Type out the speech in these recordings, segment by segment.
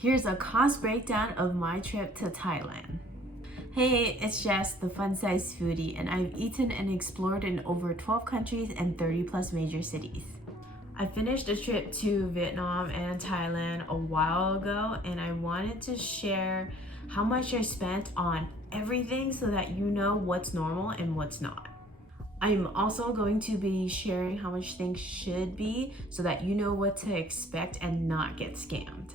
Here's a cost breakdown of my trip to Thailand. Hey, it's Jess, the fun-sized foodie, and I've eaten and explored in over 12 countries and 30 plus major cities. I finished a trip to Vietnam and Thailand a while ago, and I wanted to share how much I spent on everything so that you know what's normal and what's not. I'm also going to be sharing how much things should be so that you know what to expect and not get scammed.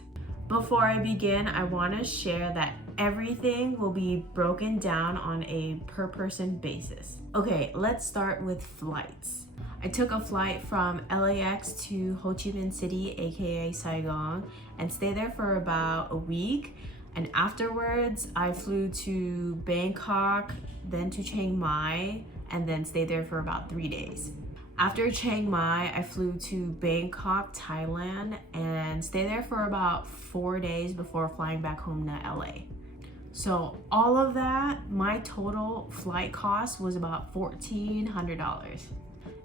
Before I begin, I want to share that everything will be broken down on a per person basis. Okay, let's start with flights. I took a flight from LAX to Ho Chi Minh City, aka Saigon, and stayed there for about a week. And afterwards, I flew to Bangkok, then to Chiang Mai, and then stayed there for about 3 days. After Chiang Mai, I flew to Bangkok, Thailand, and stayed there for about 4 days before flying back home to LA. So all of that, my total flight cost was about $1,400.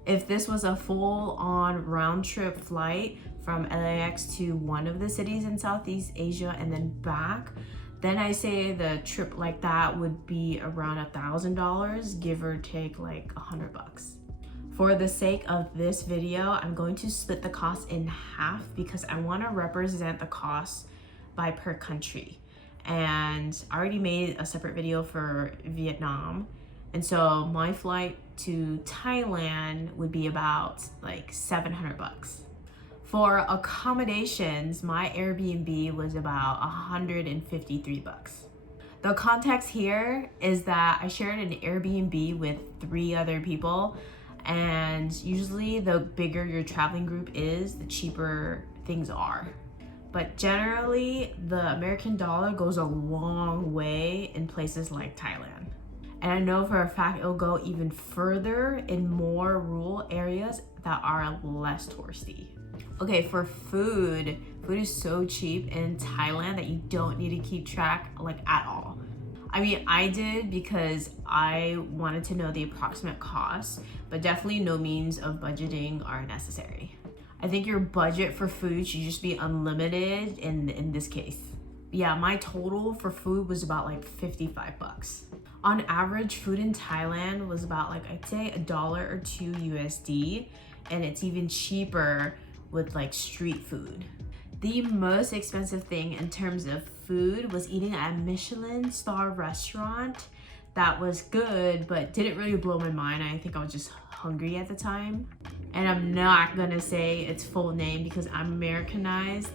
If this was a full-on round-trip flight from LAX to one of the cities in Southeast Asia and then back, then I say the trip like that would be around $1,000, give or take like $100. For the sake of this video, I'm going to split the cost in half because I want to represent the cost by per country. And I already made a separate video for Vietnam. And so my flight to Thailand would be about like $700. For accommodations, my Airbnb was about $153. The context here is that I shared an Airbnb with 3 other people, and usually the bigger your traveling group is, the cheaper things are. But generally, the American dollar goes a long way in places like Thailand. And I know for a fact it'll go even further in more rural areas that are less touristy. Okay, for food is so cheap in Thailand that you don't need to keep track like at all. I mean, I did because I wanted to know the approximate cost, but definitely no means of budgeting are necessary. I think your budget for food should just be unlimited in this case. Yeah, my total for food was about like $55. On average, food in Thailand was about like, I'd say $1 or $2 USD, and it's even cheaper with like street food. The most expensive thing in terms of food was eating at a Michelin star restaurant that was good, but didn't really blow my mind. I think I was just hungry at the time. And I'm not gonna say its full name because I'm Americanized.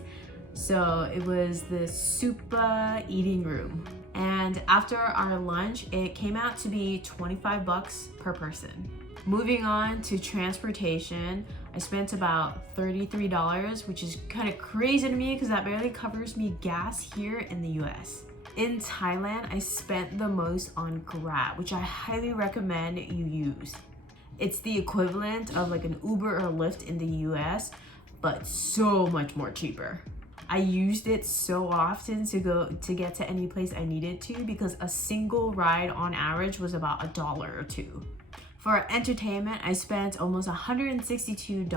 So it was the Supa Eating Room. And after our lunch, it came out to be $25 per person. Moving on to transportation, I spent about $33, which is kind of crazy to me because that barely covers me gas here in the US. In Thailand, I spent the most on Grab, which I highly recommend you use. It's the equivalent of like an Uber or Lyft in the US, but so much more cheaper. I used it so often to get to any place I needed to because a single ride on average was about $1 or $2. For entertainment, I spent almost $162.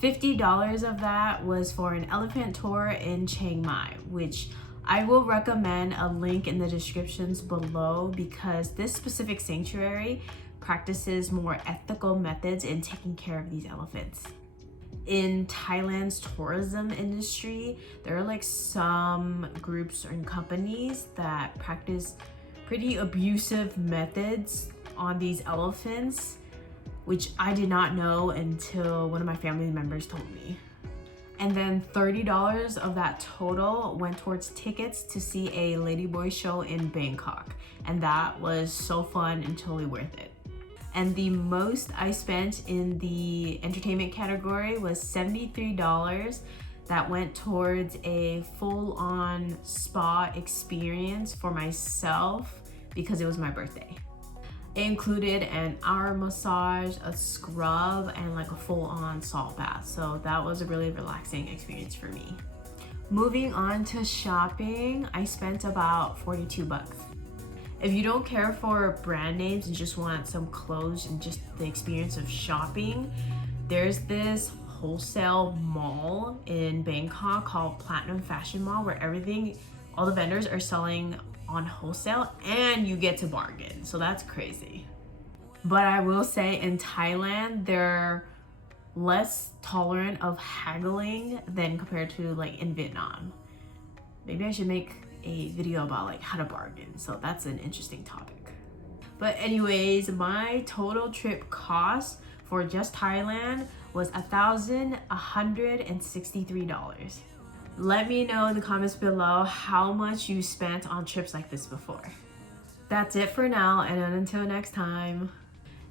$50 of that was for an elephant tour in Chiang Mai, which I will recommend a link in the descriptions below because this specific sanctuary practices more ethical methods in taking care of these elephants. In Thailand's tourism industry, there are like some groups and companies that practice pretty abusive methods on these elephants, which I did not know until one of my family members told me. And then $30 of that total went towards tickets to see a ladyboy show in Bangkok. And that was so fun and totally worth it. And the most I spent in the entertainment category was $73. That went towards a full-on spa experience for myself because it was my birthday. It included an hour massage, a scrub, and like a full-on salt bath. So that was a really relaxing experience for me. Moving on to shopping, I spent about $42. If you don't care for brand names and just want some clothes and just the experience of shopping, there's this wholesale mall in Bangkok called Platinum Fashion Mall, where all the vendors are selling on wholesale and you get to bargain. So that's crazy. But I will say in Thailand, they're less tolerant of haggling than compared to like in Vietnam. Maybe I should make a video about like how to bargain. So that's an interesting topic. But anyways, my total trip cost for just Thailand was $1,163. Let me know in the comments below how much you spent on trips like this before. That's it for now, and until next time.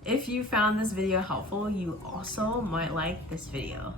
If you found this video helpful, you also might like this video.